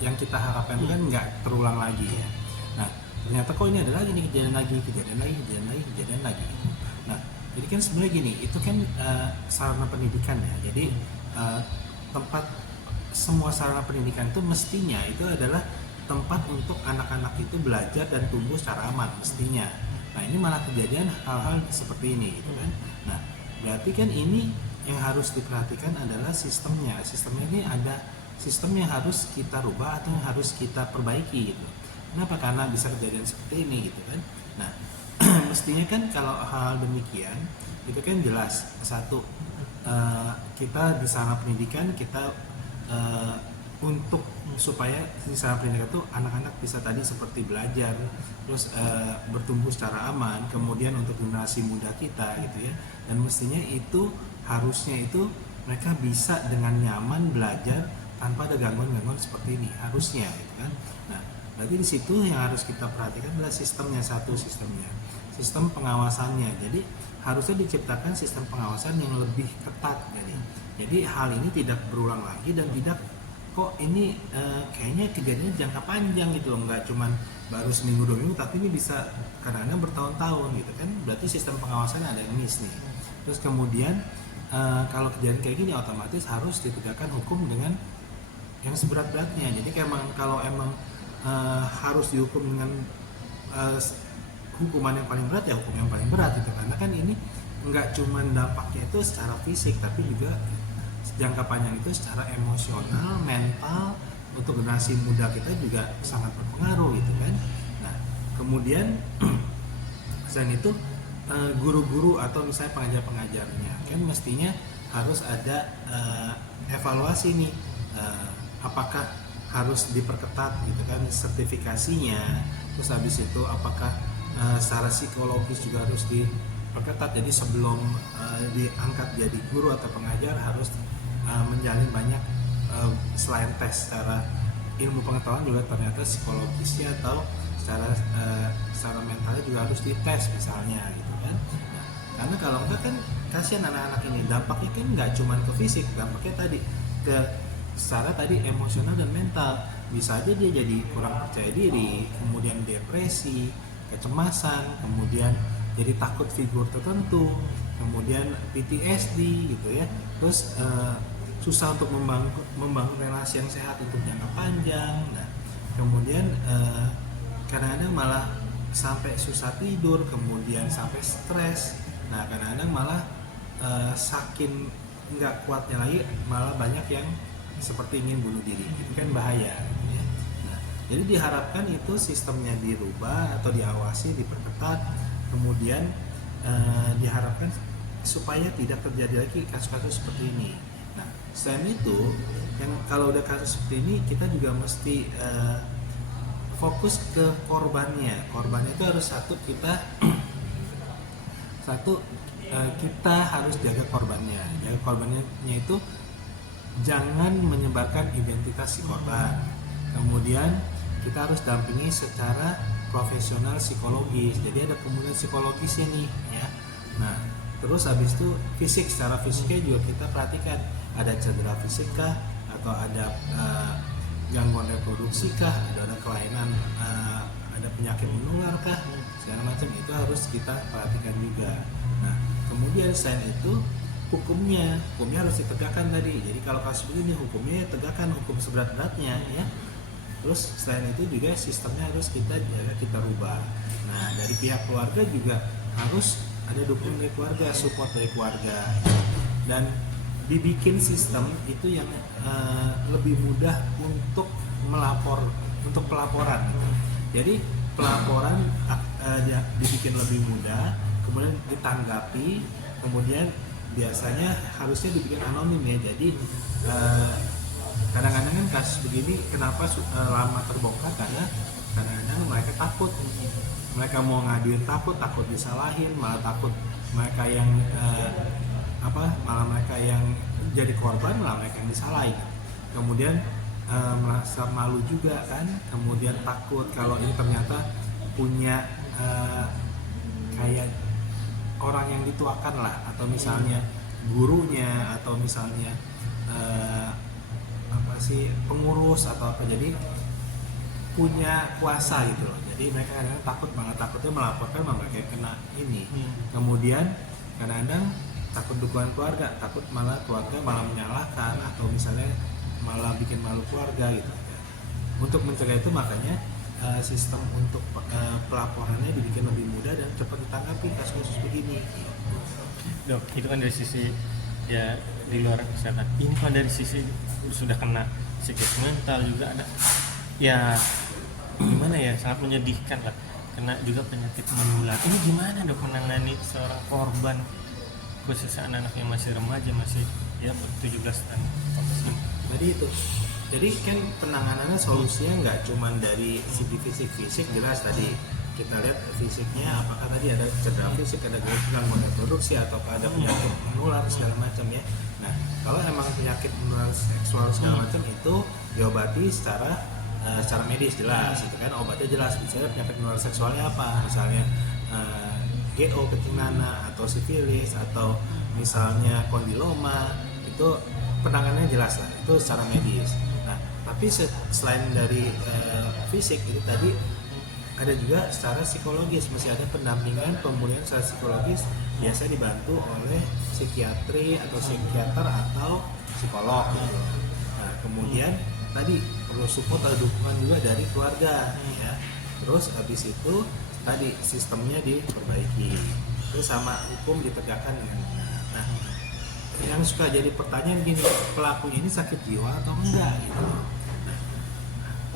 yang kita harapkan itu kan nggak terulang lagi ya. Nah ternyata kok ini ada lagi nih, kejadian lagi. Nah jadi kan sebenarnya gini, itu kan sarana pendidikan ya. Jadi tempat semua sarana pendidikan itu mestinya itu adalah tempat untuk anak-anak itu belajar dan tumbuh secara aman mestinya. Nah ini malah kejadian hal-hal seperti ini gitu kan. Nah berarti kan ini yang harus diperhatikan adalah sistemnya. Sistemnya ini ada sistem yang harus kita rubah atau yang harus kita perbaiki gitu. Kenapa? Karena bisa kejadian seperti ini gitu kan. Nah mestinya kan kalau hal demikian itu kan jelas, satu, kita di sarana pendidikan kita untuk supaya di sarana pendidikan itu anak-anak bisa tadi seperti belajar, terus bertumbuh secara aman, kemudian untuk generasi muda kita gitu ya. Dan mestinya itu harusnya itu mereka bisa dengan nyaman belajar tanpa ada gangguan-gangguan seperti ini, harusnya gitu kan. Nah berarti di situ yang harus kita perhatikan adalah sistemnya, sistem pengawasannya. Jadi harusnya diciptakan sistem pengawasan yang lebih ketat. Jadi hal ini tidak berulang lagi dan tidak kok ini kayaknya kejadiannya jangka panjang gitu loh, nggak cuman baru seminggu 2 minggu, tapi ini bisa kadang-kadang bertahun-tahun gitu kan. Berarti sistem pengawasannya ada yang miss nih. Terus kemudian kalau kejadian kayak gini otomatis harus ditegakkan hukum dengan yang seberat-beratnya. Jadi kalau emang harus dihukum dengan hukuman yang paling berat, ya hukum yang paling berat gitu. Karena kan ini nggak cuma dampaknya itu secara fisik, tapi juga jangka panjang itu secara emosional, mental, untuk generasi muda kita juga sangat berpengaruh gitu kan. Nah kemudian selain itu guru-guru atau misalnya pengajar-pengajarnya kan mestinya harus ada evaluasi nih, apakah harus diperketat gitu kan sertifikasinya, terus habis itu apakah secara psikologis juga harus diperketat. Jadi sebelum diangkat jadi guru atau pengajar harus menjalin banyak selain tes secara ilmu pengetahuan juga ternyata psikologisnya atau secara mentalnya juga harus dites misalnya gitu kan. Nah, karena kalau enggak kan kasihan anak-anak ini, dampaknya kan nggak cuma ke fisik, dampaknya tadi ke secara tadi emosional dan mental. Bisa aja dia jadi kurang percaya diri, kemudian depresi, kecemasan, kemudian jadi takut figur tertentu, kemudian PTSD gitu ya. Terus susah untuk membangun relasi yang sehat untuk jangka panjang. Nah, kemudian kadang-kadang malah sampai susah tidur, kemudian sampai stres. Nah, kadang-kadang malah saking nggak kuatnya lagi malah banyak yang seperti ingin bunuh diri. Itu kan bahaya. Gitu ya. Nah, jadi diharapkan itu sistemnya dirubah atau diawasi, diperketat, kemudian diharapkan supaya tidak terjadi lagi kasus-kasus seperti ini. Nah, selain itu, yang kalau udah kasus seperti ini, kita juga mesti fokus ke korbannya. Korbannya itu harus kita harus jaga korbannya. Jaga korbannya itu jangan menyebarkan identitas si korban. Kemudian kita harus dampingi secara profesional psikologis. Jadi ada pemulihan psikologisnya nih, ya. Nah, terus habis itu secara fisiknya juga kita perhatikan, ada cedera fisik kah, atau ada gangguan reproduksi kah, ada kelainan, ada penyakit menular kah, segala macam itu harus kita perhatikan juga. Nah kemudian selain itu hukumnya harus ditegakkan tadi. Jadi kalau kasus begini hukumnya tegakkan, hukum seberat-beratnya ya. Terus selain itu juga sistemnya harus kita jaga, kita rubah. Nah dari pihak keluarga juga harus ada dukungan dari keluarga, support dari keluarga, dan dibikin sistem itu yang lebih mudah untuk pelaporan. Jadi pelaporan dibikin lebih mudah, kemudian ditanggapi, kemudian biasanya harusnya dibikin anonim ya. Jadi kadang-kadang kan kasus begini kenapa lama terbongkar, karena kadang-kadang mereka takut, mereka mau ngaduin takut disalahin, malah takut mereka yang malah mereka yang jadi korban, malah mereka yang disalahin. Kemudian merasa malu juga kan, kemudian takut kalau ini ternyata punya kayak orang yang dituakan lah, atau misalnya gurunya, atau misalnya masih pengurus atau apa, jadi punya kuasa gitu loh. Jadi mereka kadang takut banget, takutnya melaporkan malah kayak kena ini. Kemudian kadang-kadang takut dukungan keluarga, takut malah keluarga malah menyalahkan atau misalnya malah bikin malu keluarga gitu. Untuk mencegah itu makanya sistem untuk pelaporannya dibikin lebih mudah dan cepat ditanggapi kasus-kasus begini. Dok, itu kan dari sisi ya di luar kesehatan. Ini kan dari sisi sudah kena psikis mental juga ada. Ya gimana ya, sangat menyedihkan lah. Kena juga penyakit menular. Ini gimana dok menangani seorang korban, khususnya anak-anak yang masih remaja, masih ya 17 tahun. Jadi itu. Jadi kan penanganannya solusinya nggak cuma dari segi fisik jelas tadi kita lihat fisiknya apakah tadi ada cedera fisik, ada gangguan reproduksi atau ada penyakit menular segala macam ya. Nah kalau emang penyakit menular seksual segala macam itu diobati secara medis jelas, itu kan obatnya jelas. Misalnya penyakit menular seksualnya apa, misalnya GO kencing nanah atau sifilis atau misalnya kondiloma, itu penanganannya jelas lah, itu secara medis. Nah tapi selain dari fisik itu tadi ada juga secara psikologis, masih ada pendampingan pemulihan secara psikologis, biasa dibantu oleh psikiatri atau psikiater atau psikolog gitu. Nah kemudian tadi perlu support atau dukungan juga dari keluarga ya. Terus habis itu tadi sistemnya diperbaiki, terus sama hukum ditegakkan dengan benar. Nah yang suka jadi pertanyaan gini, pelaku ini sakit jiwa atau enggak gitu.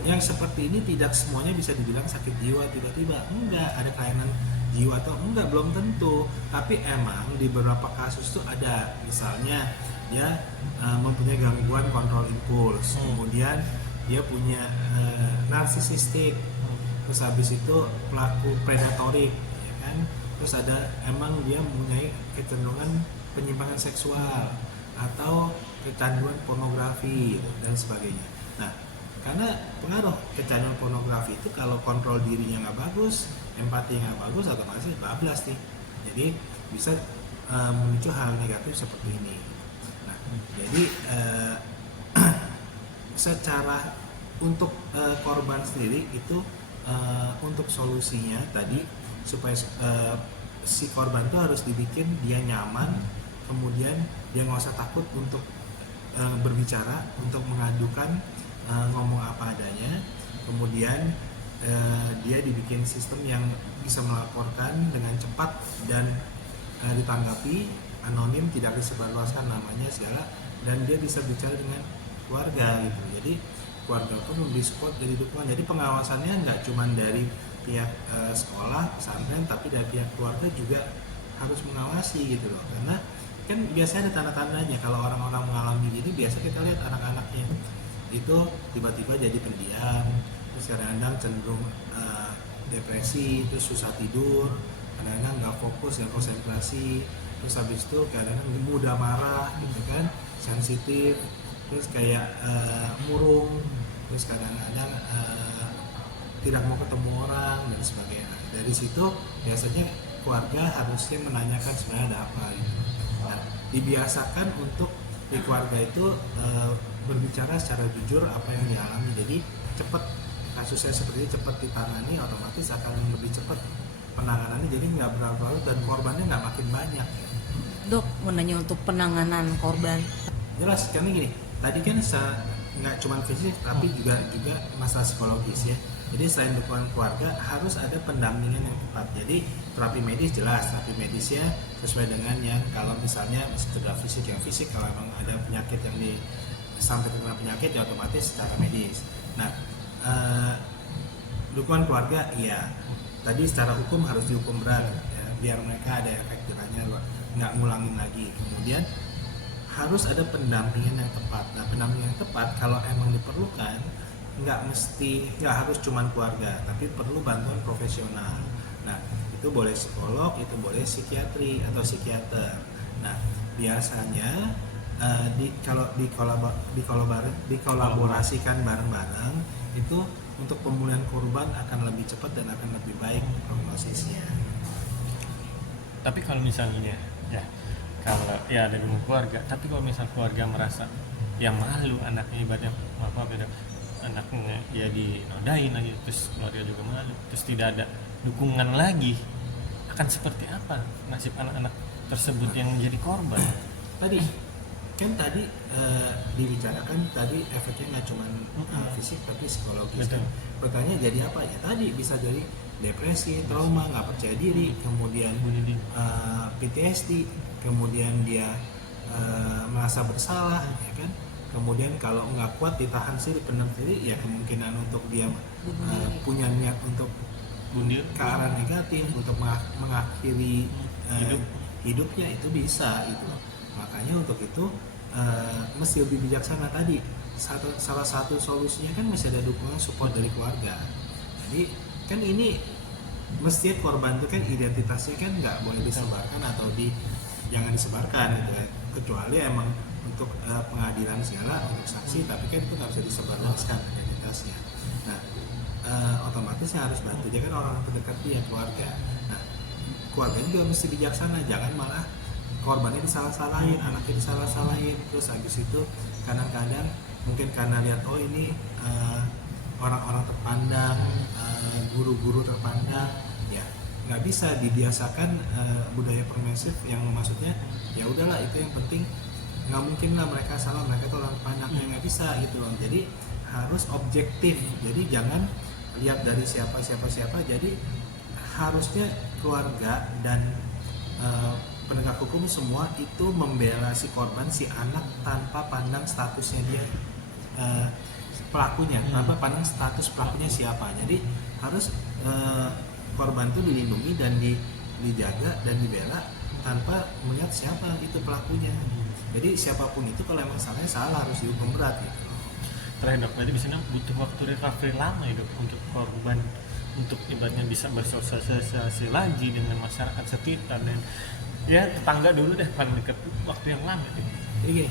Yang seperti ini tidak semuanya bisa dibilang sakit jiwa tiba-tiba, enggak. Ada kelainan jiwa atau enggak belum tentu, tapi emang di beberapa kasus tuh ada, misalnya dia mempunyai gangguan kontrol impuls, kemudian dia punya narsisistik, terus habis itu pelaku predatorik ya kan, terus ada emang dia mempunyai kecenderungan penyimpangan seksual atau kecanduan pornografi dan sebagainya. Nah karena pengaruh kecanduan pornografi itu kalau kontrol dirinya nggak bagus, empati nggak bagus, otomatis bablas nih. Jadi bisa memicu hal negatif seperti ini. Nah, jadi secara untuk korban sendiri itu untuk solusinya tadi supaya si korban itu harus dibikin dia nyaman, kemudian dia nggak usah takut untuk berbicara, untuk mengadukan, ngomong apa adanya, kemudian dia dibikin sistem yang bisa melaporkan dengan cepat dan ditanggapi anonim, tidak disebarluaskan namanya segala, dan dia bisa bicara dengan keluarga gitu. Jadi keluarga pun memberi support, jadi dukungan. Jadi pengawasannya nggak cuma dari pihak sekolah, pesantren, tapi dari pihak keluarga juga harus mengawasi gitu loh. Karena kan biasanya ada tanda-tandanya kalau orang-orang mengalami ini, biasa kita lihat anak-anaknya itu tiba-tiba jadi pendiam, terus kadang-kadang cenderung depresi, terus susah tidur, kadang-kadang nggak fokus dan konsentrasi, terus habis itu kadang-kadang mudah marah gitu kan, sensitif, terus kayak murung, terus kadang-kadang tidak mau ketemu orang dan sebagainya. Dari situ biasanya keluarga harusnya menanyakan sebenarnya ada apa gitu. Nah, dibiasakan untuk di keluarga itu berbicara secara jujur apa yang dialami, jadi cepat kasusnya seperti ini cepat ditangani, otomatis akan lebih cepat penanganannya, jadi nggak berlarut-larut dan korbannya nggak makin banyak. Dok, mau nanya untuk penanganan korban. Jelas, karena gini, tadi kan nggak cuma fisik tapi juga masalah psikologis ya. Jadi selain dukungan keluarga harus ada pendampingan yang tepat. Jadi terapi medis jelas, terapi medisnya sesuai dengan yang kalau misalnya cedera fisik yang fisik, kalau memang ada penyakit yang sampai terkena penyakit ya otomatis secara medis. Nah dukungan keluarga iya. Tadi secara hukum harus dihukum berat ya, biar mereka ada efek jerahnya, nggak ngulangin lagi. Kemudian harus ada pendampingan yang tepat. Nah pendampingan yang tepat kalau emang diperlukan nggak harus cuman keluarga, tapi perlu bantuan profesional. Nah itu boleh psikolog, itu boleh psikiatri atau psikiater. Nah biasanya kalau dikolaborasikan bareng-bareng itu untuk pemulihan korban akan lebih cepat dan akan lebih baik prognosisnya. Tapi kalau misalnya ya kalau ya ada dengan keluarga, tapi kalau misal keluarga merasa ya malu anaknya ibaratnya apa beda anaknya ya dinodain lagi, terus keluarga juga malu, terus tidak ada dukungan lagi, akan seperti apa nasib anak-anak tersebut yang menjadi korban? Tadi dibicarakan tadi efeknya nggak cuma fisik tapi psikologis. Betul. Kan pertanyaan jadi apa ya, tadi bisa jadi depresi, trauma, nggak percaya diri, kemudian Bunuh diri. PTSD, kemudian dia merasa bersalah, ya kan, kemudian kalau nggak kuat ditahan sendiri, pendam sendiri, ya kemungkinan untuk dia punya niat untuk Bunuh ke arah negatif, untuk mengakhiri hidupnya itu bisa itu. Makanya untuk itu mesti lebih bijaksana tadi. Salah satu solusinya kan masih ada dukungan support dari keluarga. Jadi kan ini mesti korban itu kan identitasnya kan nggak boleh disebarkan atau jangan disebarkan gitu ya, kecuali emang untuk pengadilan segala untuk saksi, tapi kan itu nggak bisa disebarluaskan identitasnya. Nah otomatis yang harus bantu dia kan orang terdekat dia, keluarga. Nah keluarga juga mesti bijaksana, jangan malah korbannya disalah-salahin, anaknya disalah-salahin, terus habis itu kadang-kadang mungkin karena lihat oh ini orang-orang terpandang, guru-guru terpandang, ya nggak bisa dibiasakan budaya permisif yang maksudnya ya udahlah itu yang penting, nggak mungkin lah mereka salah, mereka tuh orang pandang, ya nggak bisa gitu loh. Jadi harus objektif, jadi jangan lihat dari siapa, jadi harusnya keluarga dan penegak hukum semua itu membela si korban, si anak tanpa pandang statusnya dia pelakunya, tanpa pandang status pelakunya siapa. Jadi harus korban itu dilindungi dan dijaga dan dibela tanpa melihat siapa itu pelakunya. Jadi siapapun itu kalau emang salahnya salah harus dihukum berat gitu. Terakhir dok, berarti biasanya butuh waktu recovery lama ya dok untuk korban untuk ibaratnya bisa bersosialisasi lagi dengan masyarakat sekitar dan ya tetangga dulu deh paling dekat, waktu yang lama gitu. Jadi gini,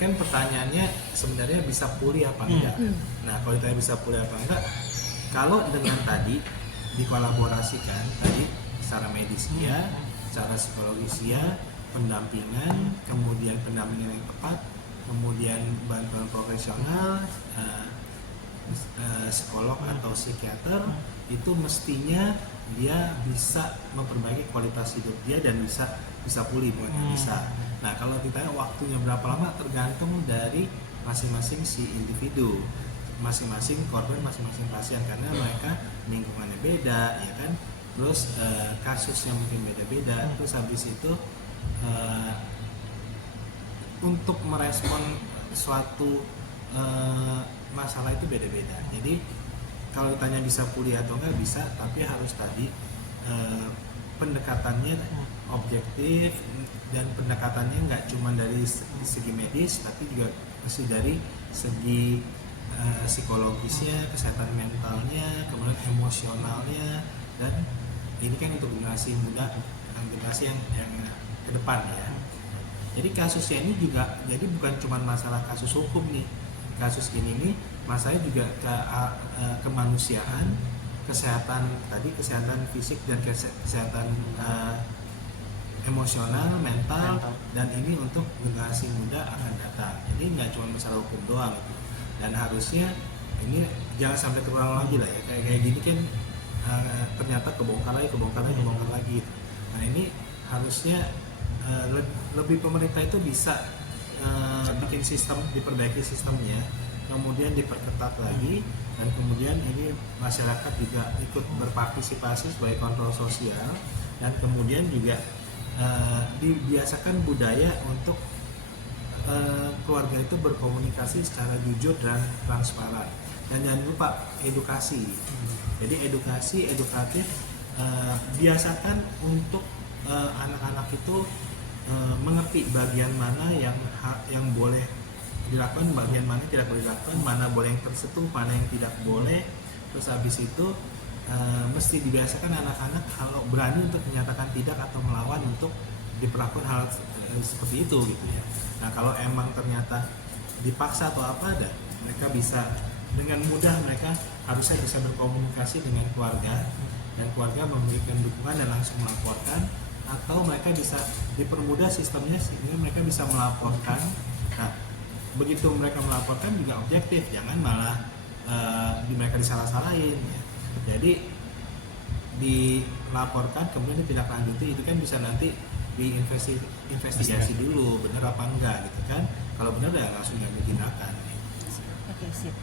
kan pertanyaannya sebenarnya bisa pulih apa enggak. Nah kalau ditanya bisa pulih apa enggak, kalau dengan tadi dikolaborasikan tadi secara medis ya, secara psikologis ya, pendampingan, kemudian pendampingan yang tepat, kemudian bantuan profesional, psikolog atau psikiater, itu mestinya dia bisa memperbaiki kualitas hidup dia dan bisa pulih, bukan bisa. Nah kalau ditanya waktunya berapa lama tergantung dari masing-masing si individu, masing-masing korban, masing-masing pasien, karena mereka lingkungannya beda ya kan, terus kasusnya mungkin beda-beda, terus habis itu untuk merespon suatu masalah itu beda-beda. Jadi kalau ditanya bisa pulih atau enggak bisa, tapi harus tadi pendekatannya objektif dan pendekatannya nggak cuma dari segi medis, tapi juga masih dari segi psikologisnya, kesehatan mentalnya, kemudian emosionalnya, dan ini kan untuk generasi muda, generasi yang ke depan ya. Jadi kasusnya ini juga jadi bukan cuma masalah kasus hukum nih, kasus ini nih masalahnya juga kemanusiaan, kesehatan tadi, kesehatan fisik dan kesehatan emosional, mental, dan ini untuk generasi muda akan datang. Jadi nggak cuma masalah hukum doang gitu. Dan harusnya ini jangan sampai terulang lagi lah ya, kayak gini kan ternyata kebongkar lagi gitu. Nah ini harusnya lebih pemerintah itu bisa bikin sistem, diperbaiki sistemnya, kemudian diperketat lagi, dan kemudian ini masyarakat juga ikut berpartisipasi sebagai kontrol sosial, dan kemudian juga dibiasakan budaya untuk keluarga itu berkomunikasi secara jujur dan transparan, dan jangan lupa edukasi. Jadi edukasi edukatif, biasakan untuk anak-anak itu mengerti bagian mana yang boleh dilakukan, bagian mana tidak boleh dilakukan, mana boleh yang tersentuh, mana yang tidak boleh. Terus habis itu mesti dibiasakan anak-anak kalau berani untuk menyatakan tidak atau melawan untuk diperlakukan hal seperti itu gitu ya. Nah kalau emang ternyata dipaksa atau apa, dan mereka bisa dengan mudah, mereka harusnya bisa berkomunikasi dengan keluarga, dan keluarga memberikan dukungan dan langsung melaporkan, atau mereka bisa dipermudah sistemnya sehingga mereka bisa melaporkan. Nah begitu mereka melaporkan juga objektif, jangan malah mereka disalah-salahin ya. Jadi dilaporkan kemudian ditindaklanjuti, itu kan bisa nanti investigasi dulu benar apa enggak gitu kan. Kalau benar ya langsung diambil tindakan. Oke, sip.